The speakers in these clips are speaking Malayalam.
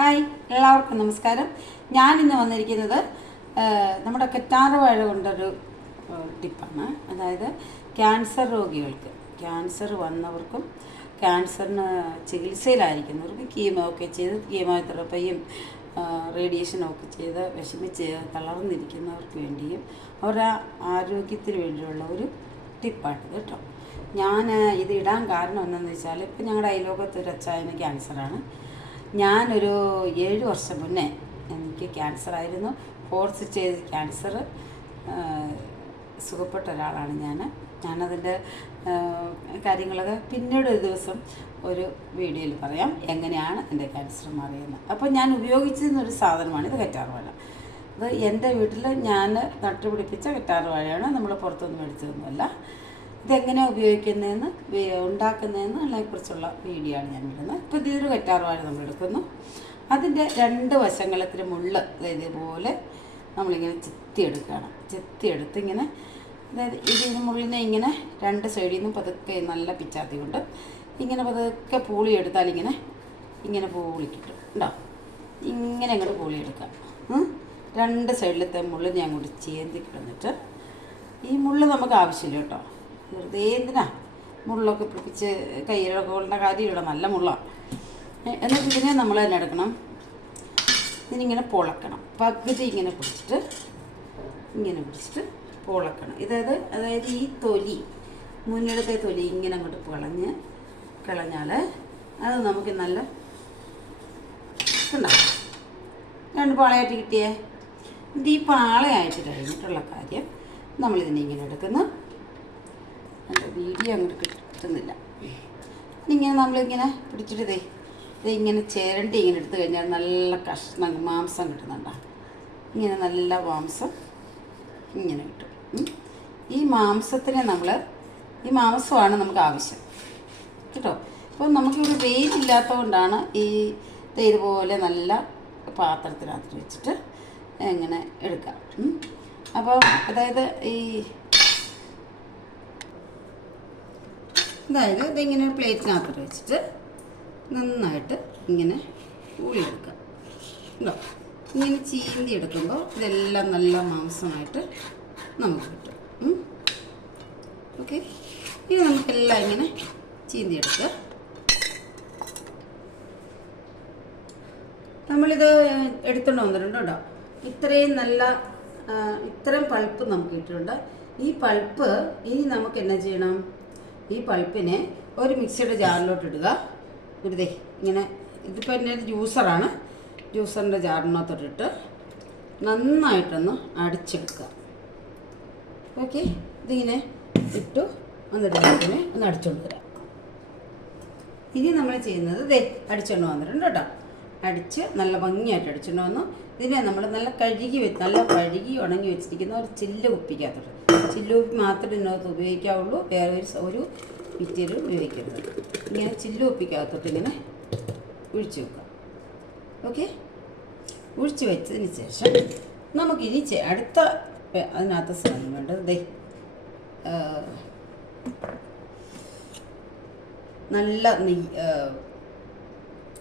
ഹായ്, എല്ലാവർക്കും നമസ്കാരം. ഞാനിന്ന് വന്നിരിക്കുന്നത് നമ്മുടെ കറ്റാർവാഴ കൊണ്ടൊരു ടിപ്പാണ്. അതായത് ക്യാൻസർ രോഗികൾക്ക്, ക്യാൻസർ വന്നവർക്കും ക്യാൻസറിന് ചികിത്സയിലായിരിക്കുന്നവർക്കും കീമോതെറാപ്പിയും റേഡിയേഷനൊക്കെ ചെയ്ത് വിഷമിച്ച് തളർന്നിരിക്കുന്നവർക്ക് വേണ്ടിയും അവരുടെ ആരോഗ്യത്തിന് വേണ്ടിയുള്ള ഒരു ടിപ്പാണ് കേട്ടോ. ഞാൻ ഇത് ഇടാൻ കാരണം എന്താണെന്ന് വെച്ചാൽ, ഇപ്പം ഞങ്ങളുടെ അയലോകത്തൊരു അച്ചായന് ക്യാൻസറാണ്. ഞാനൊരു 7 വർഷം മുന്നേ എനിക്ക് ക്യാൻസറായിരുന്നു. 4th സ്റ്റേജ് ക്യാൻസർ സുഖപ്പെട്ട ഒരാളാണ് ഞാനതിൻ്റെ കാര്യങ്ങളൊക്കെ പിന്നീട് ഒരു ദിവസം ഒരു വീഡിയോയിൽ പറയാം, എങ്ങനെയാണ് എൻ്റെ ക്യാൻസർ മാറിയെന്ന്. അപ്പോൾ ഞാൻ ഉപയോഗിച്ചിരുന്നൊരു സാധനമാണ് ഇത്, കറ്റാർവാഴ. ഇത് എൻ്റെ വീട്ടിൽ ഞാൻ നട്ടുപിടിപ്പിച്ച കറ്റാർവാഴയാണ്, നമ്മൾ പുറത്തുനിന്ന് മേടിച്ചതൊന്നുമല്ല. ഇതെങ്ങനെയാണ് ഉപയോഗിക്കുന്നതെന്ന് ഉണ്ടാക്കുന്നതെന്ന് അതിനെക്കുറിച്ചുള്ള വീഡിയോ ആണ് ഞാൻ ഇടുന്നത്. ഇപ്പോൾ ഇതൊരു കറ്റാർവാഴ നമ്മൾ എടുക്കുന്നു. അതിൻ്റെ 2 വശങ്ങളത്തിന് മുള്ള് ഇതേപോലെ നമ്മളിങ്ങനെ ചെത്തിയെടുക്കുകയാണ്. ചെത്തിയെടുത്ത് ഇങ്ങനെ, അതായത് ഇതിന് മുള്ളിനെ ഇങ്ങനെ 2 സൈഡിൽ നിന്നും പതുക്കെ നല്ല പിച്ചാത്തി കൊണ്ട് ഇങ്ങനെ പതുക്കെ പൂളിയെടുത്താൽ ഇങ്ങനെ പൂളി കിട്ടും ഉണ്ടോ. ഇങ്ങനെ അങ്ങോട്ട് പൂളിയെടുക്കാം. 2 സൈഡിലത്തെ മുള്ളിനെ അങ്ങോട്ട് ചേന്തി കിടന്നിട്ട്, ഈ മുള്ള് നമുക്ക് ആവശ്യമില്ല കേട്ടോ, വെറുതെ എന്തിനാ മുള്ളൊക്കെ പിടിപ്പിച്ച് കയ്യിലൊക്കെ കൊണ്ട കാര്യമില്ല, നല്ല മുള്ളാണ്. എന്നിട്ട് ഇതിനെ നമ്മൾ തന്നെ എടുക്കണം, ഇതിനിങ്ങനെ പൊളക്കണം. പകുതി ഇങ്ങനെ പിടിച്ചിട്ട് പൊളക്കണം. അതായത് ഈ തൊലി, മുന്നിലത്തെ തൊലി ഇങ്ങനെ അങ്ങോട്ട് കളഞ്ഞാൽ അത് നമുക്ക് നല്ല ഉണ്ടാവും. 2 പാളയായിട്ട് കിട്ടിയേ. ഇത് ഈ പാളയായിട്ട് കഴിഞ്ഞിട്ടുള്ള കാര്യം നമ്മളിതിനെ ഇങ്ങനെ എടുക്കുന്നു. എൻ്റെ വീഡിയോ അങ്ങോട്ട് കിട്ടുന്നില്ല. ഇങ്ങനെ നമ്മളിങ്ങനെ പിടിച്ചിട്ട് ഇങ്ങനെ ചേരണ്ടി ഇങ്ങനെ എടുത്തു കഴിഞ്ഞാൽ നല്ല കഷ്ണം മാംസം കിട്ടുന്നുണ്ടോ. ഇങ്ങനെ നല്ല മാംസം ഇങ്ങനെ കിട്ടും. ഈ മാംസമാണ് നമുക്ക് ആവശ്യം കേട്ടോ. അപ്പോൾ നമുക്കിവിടെ വെയിറ്റ് ഇല്ലാത്തതുകൊണ്ടാണ് ഇതുപോലെ നല്ല പാത്രത്തിനകത്ത് വെച്ചിട്ട് ഇങ്ങനെ എടുക്കാം. അപ്പോൾ അതായത് ഇതിങ്ങനെ ഒരു പ്ലേറ്റിനകത്ത് വെച്ചിട്ട് നന്നായിട്ട് ഇങ്ങനെ ഊളിയെടുക്കുക കേട്ടോ. ഇങ്ങനെ ചീന്തി എടുക്കുമ്പോൾ ഇതെല്ലാം നല്ല മാംസമായിട്ട് നമുക്ക് കിട്ടും. ഓക്കെ, ഇനി നമുക്കെല്ലാം ഇങ്ങനെ ചീന്തിയെടുക്കുക. നമ്മളിത് എടുത്തുകൊണ്ട് വന്നിട്ടുണ്ട് കേട്ടോ. ഇത്രയും പൾപ്പ് നമുക്ക് കിട്ടിയിട്ടുണ്ട്. ഈ പൾപ്പ് ഇനി നമുക്ക് എന്നാ ചെയ്യണം, ഈ പൾപ്പിനെ ഒരു മിക്സിയുടെ ജാറിലോട്ട് ഇടുക. ഇടുതേ ഇങ്ങനെ, ഇതിപ്പോൾ എൻ്റെ ജ്യൂസറാണ്, ജ്യൂസറിൻ്റെ ജാറിനകത്തോട്ടിട്ട് നന്നായിട്ടൊന്ന് അടിച്ചെടുക്കുക. ഓക്കെ, ഇതിങ്ങനെ ഇട്ടു എന്നിട്ട് ഒന്ന് അടിച്ചുകൊണ്ട് വരാം. ഇനി നമ്മൾ ചെയ്യുന്നത് അടിച്ചുകൊണ്ട് വന്നിട്ടുണ്ട് കേട്ടോ. അടിച്ച് നല്ല ഭംഗിയായിട്ട് അടിച്ചുകൊണ്ട് വന്നു. ഇതിനെ നമ്മൾ നല്ല കഴുകി ഉണങ്ങി വെച്ചിരിക്കുന്ന ഒരു ചില്ല് കുപ്പിക്കകത്തോട്ട്, ചില്ല് കുപ്പി മാത്രമേ ഇതിനകത്ത് ഉപയോഗിക്കാവുള്ളൂ, വേറെ ഒരു മെറ്റീരിയൽ ഉപയോഗിക്കരുത്. ഇങ്ങനെ ചില്ല് കുപ്പിക്കകത്തോട്ട് ഇങ്ങനെ ഒഴിച്ച് വെക്കുക. ഓക്കെ, ഒഴിച്ച് വെച്ചതിന് ശേഷം നമുക്കിനി അടുത്ത അതിനകത്ത് സാധനം വേണ്ടത് നല്ല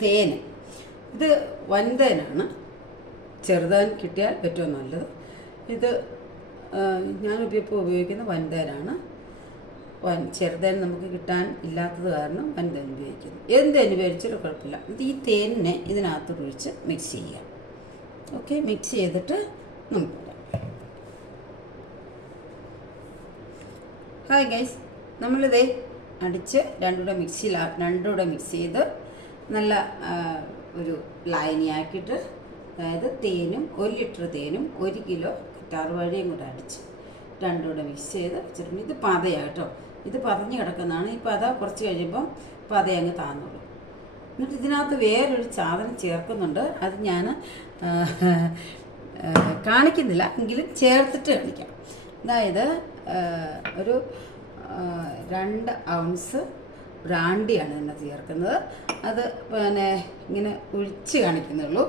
തേന്. ഇത് വൻതേനാണ്, ചെറുതാൻ കിട്ടിയാൽ ഏറ്റവും നല്ലത്. ഇത് ഞാനിപ്പോൾ ഉപയോഗിക്കുന്ന വൻതേനാണ്. ചെറുതേൻ നമുക്ക് കിട്ടാൻ ഇല്ലാത്തത് കാരണം വൻതേൻ ഉപയോഗിക്കുന്നു. എന്ത് ഉപയോഗിച്ചാലും കുഴപ്പമില്ല. ഇത് ഈ തേനിനെ ഇതിനകത്ത് ഒഴിച്ച് മിക്സ് ചെയ്യുക. ഓക്കെ, മിക്സ് ചെയ്തിട്ട് നമുക്ക് ഹായ് ഗൈസ്, നമ്മളിതേ അടിച്ച് രണ്ടുകൂടെ മിക്സ് ചെയ്ത് നല്ല ഒരു ലായനിയാക്കിയിട്ട്, അതായത് തേനും 1 ലിറ്റർ തേനും 1 കിലോ കറ്റാർവാഴയും കൂടെ അടിച്ച് രണ്ടുകൂടെ മിക്സ് ചെയ്ത് വെച്ചിട്ടുണ്ട്. ഇത് പതയാട്ടോ, ഇത് പതഞ്ഞ് കിടക്കുന്നതാണ്. ഈ പത കുറച്ച് കഴിയുമ്പം പത അങ്ങ് താന്നോളൂ. എന്നിട്ട് ഇതിനകത്ത് വേറൊരു സാധനം ചേർക്കുന്നുണ്ട്, അത് ഞാൻ കാണിക്കുന്നില്ല, എങ്കിലും ചേർത്തിട്ട് കാണിക്കാം. അതായത് ഒരു 2 ഔൺസ് ബ്രാൻഡിയാണ് ഇതിനകത്ത് ചേർക്കുന്നത്. അത് ഇങ്ങനെ ഒഴിച്ച് കാണിക്കുന്നുള്ളൂ,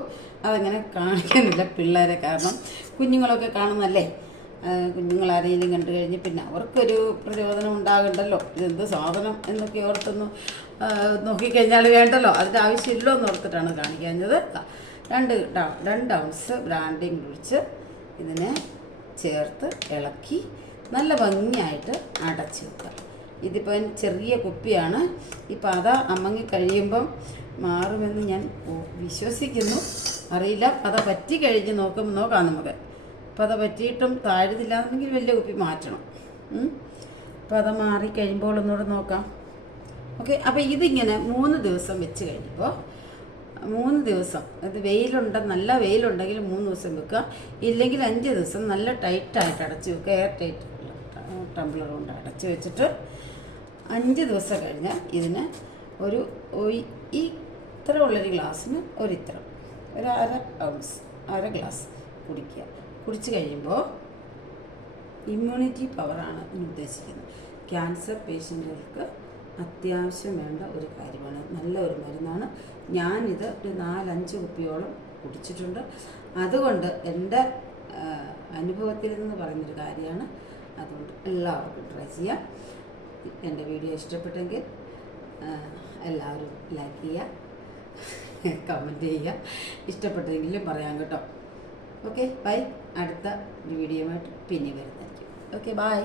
അതങ്ങനെ കാണിക്കുന്നില്ല പിള്ളേരെ, കാരണം കുഞ്ഞുങ്ങളൊക്കെ കാണുന്നല്ലേ. കുഞ്ഞുങ്ങളാരെങ്കിലും കണ്ടു കഴിഞ്ഞ് പിന്നെ അവർക്കൊരു പ്രചോദനം ഉണ്ടാകണ്ടല്ലോ, ഇതെന്ത് സാധനം എന്നൊക്കെ ഓർത്തൊന്ന് നോക്കിക്കഴിഞ്ഞാൽ വേണ്ടല്ലോ, അതിൻ്റെ ആവശ്യമില്ലോ എന്ന് ഓർത്തിട്ടാണ് കാണിക്കാഞ്ഞത്. 2 ഔൺസ് ബ്രാൻഡിങ് ഒഴിച്ച് ഇതിനെ ചേർത്ത് ഇളക്കി നല്ല ഭംഗിയായിട്ട് അടച്ച് വെക്കുക. ഇതിപ്പോൾ ചെറിയ കുപ്പിയാണ്. ഈ പത അമ്മങ്ങി കഴിയുമ്പം മാറുമെന്ന് ഞാൻ വിശ്വസിക്കുന്നു, അറിയില്ല. പത പറ്റി കഴിഞ്ഞ് നോക്കാം നമുക്ക്. പത പറ്റിയിട്ടും താഴുന്നില്ലാന്നുണ്ടെങ്കിൽ വലിയ കുപ്പി മാറ്റണം. പത മാറിക്കഴിയുമ്പോൾ ഒന്നുകൂടെ നോക്കാം. ഓക്കെ, അപ്പോൾ ഇതിങ്ങനെ 3 ദിവസം വെച്ച് കഴിയുമ്പോൾ 3 ദിവസം അത് നല്ല വെയിലുണ്ടെങ്കിൽ 3 ദിവസം വെക്കുക, ഇല്ലെങ്കിൽ 5 ദിവസം നല്ല ടൈറ്റായിട്ട് അടച്ച് വെക്കുക. എയർ ടൈറ്റ് ടംബ്ലർ കൊണ്ട് അടച്ച് വെച്ചിട്ട് 5 ദിവസം കഴിഞ്ഞാൽ ഇതിന് ഈ ഇത്ര ഉള്ളൊരു ഗ്ലാസ്സിന് ഒരു അര ഗ്ലാസ് കുടിക്കുക. കുടിച്ച് കഴിയുമ്പോൾ ഇമ്മ്യൂണിറ്റി പവറാണ് ഇതിന് ഉദ്ദേശിക്കുന്നത്. ക്യാൻസർ പേഷ്യൻറ്റുകൾക്ക് അത്യാവശ്യം വേണ്ട ഒരു കാര്യമാണ്, നല്ല ഒരു മരുന്നാണ്. ഞാനിത് ഒരു 4-5 കുപ്പിയോളം കുടിച്ചിട്ടുണ്ട്. അതുകൊണ്ട് എൻ്റെ അനുഭവത്തിൽ നിന്ന് പറയുന്നൊരു കാര്യമാണ്. അതുകൊണ്ട് എല്ലാവർക്കും ട്രൈ ചെയ്യാം. എൻ്റെ വീഡിയോ ഇഷ്ടപ്പെട്ടെങ്കിൽ എല്ലാവരും ലൈക്ക് ചെയ്യുക, കമൻറ്റ് ചെയ്യുക. ഇഷ്ടപ്പെട്ടെങ്കിലും പറയാം കേട്ടോ. Okay, bye. അടുത്ത വീഡിയോയുമായിട്ട് പിന്നെ വരുന്നതായിരിക്കും. Okay, by.